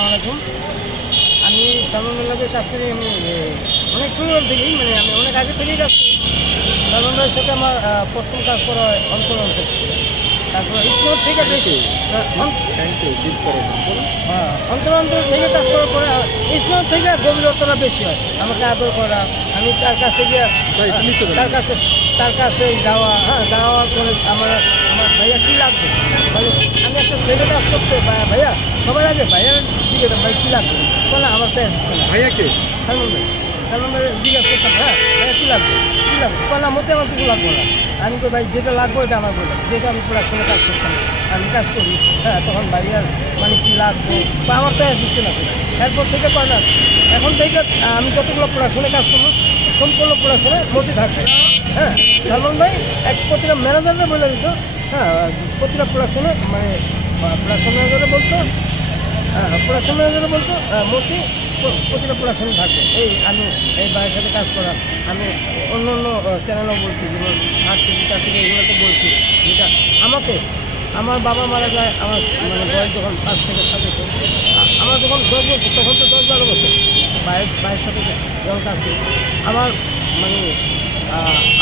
আসসালামু আলাইকুম। আমি সালমান ভাইয়ের কাজ করি। আমি অনেক শুরুর থেকেই আমি অনেক আগে থেকেই কাজ করি। সালমান ভাইয়ের সাথে আমার প্রথম কাজ করা হয় অন্তরণ থেকে। তারপর স্নোর থেকে বেশি অন্তর থেকে কাজ করার পরে স্নোর থেকে গভীরতাটা বেশি হয়। আমাকে আদর করা, আমি তার কাছে গিয়ে তার কাছে যাওয়া, যাওয়ার পরে আমার ভাইয়া কী লাগবে, আমি একটা ছেলে কাজ করতে ভাইয়া সবার আগে ভাইয়ার জিজ্ঞেস ভাই কী লাগবে, বলে আমার তো ভাইয়াকে সালমান ভাই জিজ্ঞাসা করতাম, ভাইয়া কী লাগবে বলে মতে আমার কিছু লাগবে না। আমি তো ভাই যেটা লাগবে এটা আমার বলে, যেটা আমি প্রোডাকশনে কাজ করতাম, আমি কাজ করি, তখন ভাইয়ার কী লাগবে বা আমার তো সিস্টেম আছে। এরপর থেকে না এখন থেকে আমি যতগুলো প্রোডাকশনে কাজ করবো সম্পূর্ণ প্রোডাকশনে মতি থাকবে। সালমান ভাই প্রতিটা ম্যানেজাররা বলে দিত, প্রতিটা প্রোডাকশনে প্রোডাকশন ম্যানেজারে বলতো মতি প্রতিটা প্রোডাকশনে থাকবে। আমি এই ভাইয়ের সাথে কাজ করা, আমি অন্য চ্যানেলও বলছি, যেমন আট থেকে 4 থেকে এগুলোতে বলছি, যেটা আমার বাবা মারা যায় আমার বয়স যখন 5 থেকে 7 বছর, আমার যখন 10 বছর, তখন তো 10-12 বছর ভাইয়ের সাথে যখন কাজ করি, আমার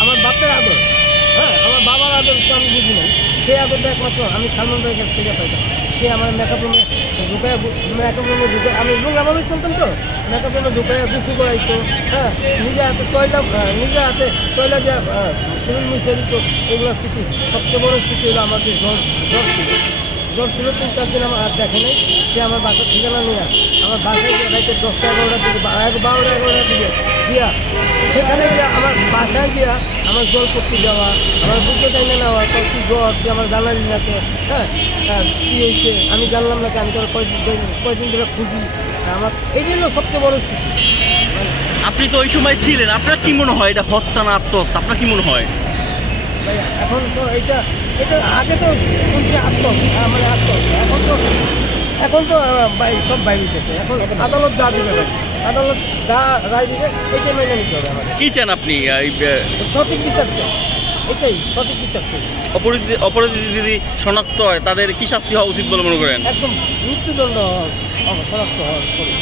আমার বাপের আদর, আমার বাবার আদর তো আমি বুঝি নাই, সেই আদরটা একমাত্র আমি সালমান ভাইয়ের কাছ থেকে পাইতাম। সে আমার মেকআপ রুমে ঢুকায়, আমি লুঙ্গাভাবে চলতাম, তো মেকআপ রুমে ঢুকায় গুছু করাইতো, নিজে হাতে তয়লা যে সুনীল মিশে দিত, এগুলো স্মৃতি। সবচেয়ে বড় স্মৃতি হলো আমার যে জ্বর ছিল 3-4 দিন আমার আর দেখে নেই। সে আমার বাসার ঠিকানা নিয়ে আমার বাসায় গিয়ে রাইতে 10টা-11টার দিকে 12টা-11টার দিকে গিয়া, সেখানে গিয়ে আমার বাসায় গিয়া আমার জল করতে যাওয়া, আমার বুকে টাইনে নেওয়া, তোর কি জ্বর, তুই আমার জানালি নাকে, কী হয়েছে আমি জানলাম নাকি, আমি তোর কয়দিন ধরে খুঁজি। আমার এইটাই হলো সবচেয়ে বড় স্মৃতি। আপনি তো ওই সময় ছিলেন, আপনার কি মনে হয় এটা হত্যা না আত্মহত্যা? আপনার কি মনে হয়? ভাইয়া এখন তো এটা আগে তো শুনছি আত্মহত্যা, এখন তো সব বাইরে দিতেছে। এখন আদালত যা দিবে, আদালত যা রায় দিবে এটাই মেনে নিতে হবে আমাদের। কি চান আপনি? সঠিক বিচার চাই, এটাই সঠিক বিচার চাই। অপরাধী যদি শনাক্ত হয় তাদের কি শাস্তি হওয়া উচিত বলে মনে করেন? একদম মৃত্যুদণ্ড শনাক্ত হওয়ার পরে।